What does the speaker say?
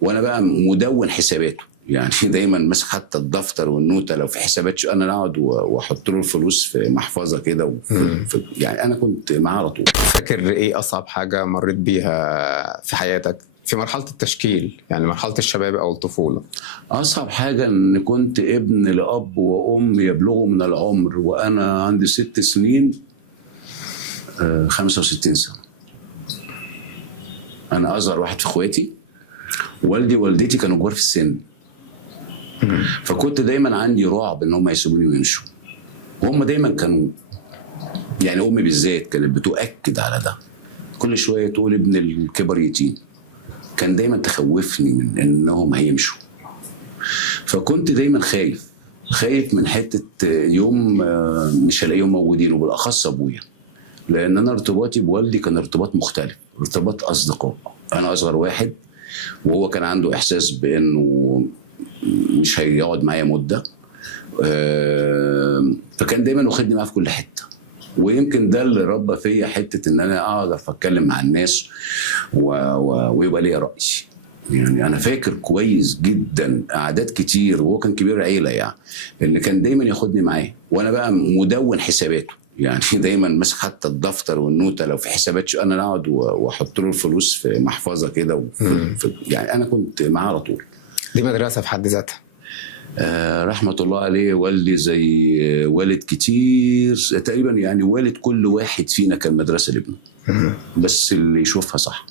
وانا بقى مدون حساباته، يعني دايما ماسك حتى الدفتر والنوته لو في حسابات انا اقعد واحط له الفلوس في محفظه كده يعني انا كنت معاه على طول. فاكر ايه اصعب حاجه مريت بيها في حياتك في مرحله التشكيل، يعني مرحله الشباب او الطفوله؟ اصعب حاجه ان كنت ابن لاب وام يبلغوا من العمر وانا عندي 6 سنين 65 سنه. انا اصغر واحد في اخواتي، والدي ووالدتي كانوا كبار في السن، فكنت دايما عندي رعب ان هم يسيبوني ويمشوا، وهم دايما كانوا، يعني امي بالذات كانت بتؤكد على ده، كل شويه تقول ابن الكبر يتيم، كان دايما تخوفني من انهم هيمشوا. فكنت دايما خايف من حته يوم مش هلاقيهم موجودين، وبالاخص ابويا، لان انا ارتباطي بوالدي كان ارتباط مختلف، ارتباط اصدقاء. انا اصغر واحد وهو كان عنده احساس بانه مش هيقعد معايا مده، فكان دايما واخدني معاه في كل حته، ويمكن ده اللي ربى فيا حته ان انا اعرف اتكلم مع الناس ويبقى ليا راي. يعني انا فاكر كويس جدا قعدات كتير، وهو كان كبير عيله يعني، اللي كان دايما ياخدني معاه وانا بقى مدون حساباته، يعني دايما ماسك حتى الدفتر والنوته لو في حسابات انا اقعد واحط له الفلوس في محفظه كده يعني انا كنت معاه على طول. دي مدرسه في حد ذاتها. رحمه الله عليه، والدي زي والد كتير تقريبا، يعني والد كل واحد فينا كان مدرسه لابنه، بس اللي يشوفها صح.